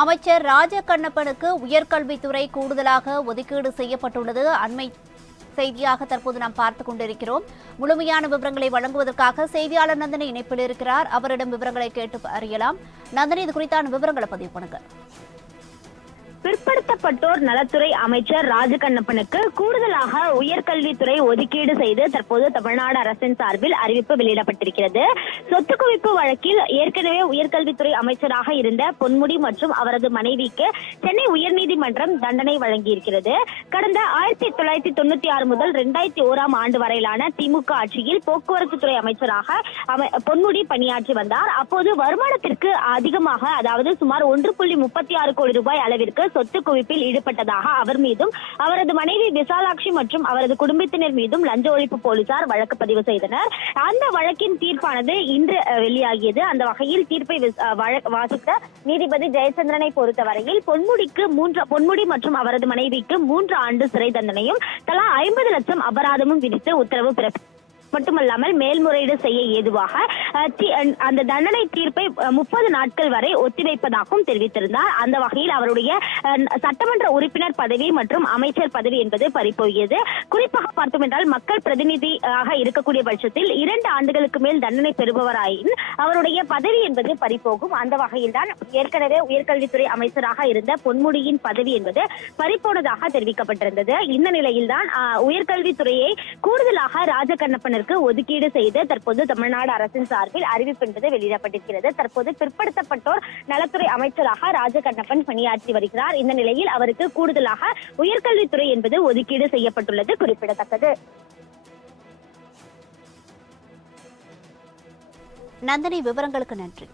அமைச்சர் ராஜகண்ணப்பனுக்கு உயர்கல்வித்துறை கூடுதலாக ஒதுக்கீடு செய்யப்பட்டுள்ளது அண்மை செய்தியாக தற்போது நாம் பார்த்துக் கொண்டிருக்கிறோம். முழுமையான விவரங்களை வழங்குவதற்காக செய்தியாளர் நந்தினி இணைப்பில் இருக்கிறார். அவரிடம் விவரங்களை கேட்டு அறியலாம். நந்தினி, இது குறித்தான விவரங்களை பதிவு பண்ணுங்க. பிற்படுத்தப்பட்டோர் நலத்துறை அமைச்சர் ராஜகண்ணப்பனுக்கு கூடுதலாக உயர்கல்வித்துறை ஒதுக்கீடு செய்து தற்போது தமிழ்நாடு அரசின் சார்பில் அறிவிப்பு வெளியிடப்பட்டிருக்கிறது. சொத்து குவிப்பு வழக்கில் ஏற்கனவே உயர்கல்வித்துறை அமைச்சராக இருந்த பொன்முடி மற்றும் அவரது மனைவிக்கு சென்னை உயர்நீதிமன்றம் தண்டனை வழங்கியிருக்கிறது. கடந்த 1996 முதல் 2001 ஆண்டு வரையிலான திமுக ஆட்சியில் போக்குவரத்து துறை அமைச்சராக பொன்முடி பணியாற்றி வந்தார். அப்போது வருமானத்திற்கு அதிகமாக, அதாவது சுமார் 1.36 கோடி ரூபாய் அளவிற்கு சொத்து குவிப்பில் ஈடுபட்டதாக அவர் மீதும் அவரது மனைவி விசாலாட்சி மற்றும் அவரது குடும்பத்தினர் மீதும் லஞ்ச ஒழிப்பு போலீசார் வழக்கு பதிவு செய்தனர். அந்த வழக்கின் தீர்ப்பானது இன்று வெளியாகியது. அந்த வகையில் தீர்ப்பை வாசித்த நீதிபதி ஜெயச்சந்திரனை பொறுத்தவரையில் பொன்முடி மற்றும் அவரது மனைவிக்கு 3 ஆண்டு சிறை தண்டனையும் தலா 50 லட்சம் அபராதமும் விதித்து உத்தரவு பிறப்பித்தார். மட்டுமல்லாமல் மேல்முறையீடு செய்ய ஏதுவாக அந்த தண்டனை தீர்ப்பை 30 நாட்கள் வரை ஒத்திவைப்பதாகவும் தெரிவித்திருந்தார். அந்த வகையில் அவருடைய சட்டமன்ற உறுப்பினர் பதவி மற்றும் அமைச்சர் பதவி என்பது பறிபோகியது. குறிப்பாக பார்த்தோம் என்றால் மக்கள் பிரதிநிதியாக இருக்கக்கூடிய பட்சத்தில் 2 ஆண்டுகளுக்கு மேல் தண்டனை பெறுபவராயின் அவருடைய பதவி என்பது பறிபோகும். அந்த வகையில் தான் ஏற்கனவே உயர்கல்வித்துறை அமைச்சராக இருந்த பொன்முடியின் பதவி என்பது பறிபோனதாக தெரிவிக்கப்பட்டிருந்தது. இந்த நிலையில்தான் உயர்கல்வித்துறையை கூடுதலாக ராஜகண்ணப்பன் ஒதுக்கீடு செய்து தற்போது தமிழ்நாடு அரசின் சார்பில் அறிவிப்பு என்பது வெளியிடப்பட்டிருக்கிறது. தற்போது பிற்படுத்தப்பட்டோர் நலத்துறை அமைச்சராக ராஜகண்ணப்பன் பணியாற்றி வருகிறார். இந்த நிலையில் அவருக்கு கூடுதலாக உயர்கல்வித்துறை என்பது ஒதுக்கீடு செய்யப்பட்டுள்ளது குறிப்பிடத்தக்கது. நந்தினி, விவரங்களுக்கு நன்றி.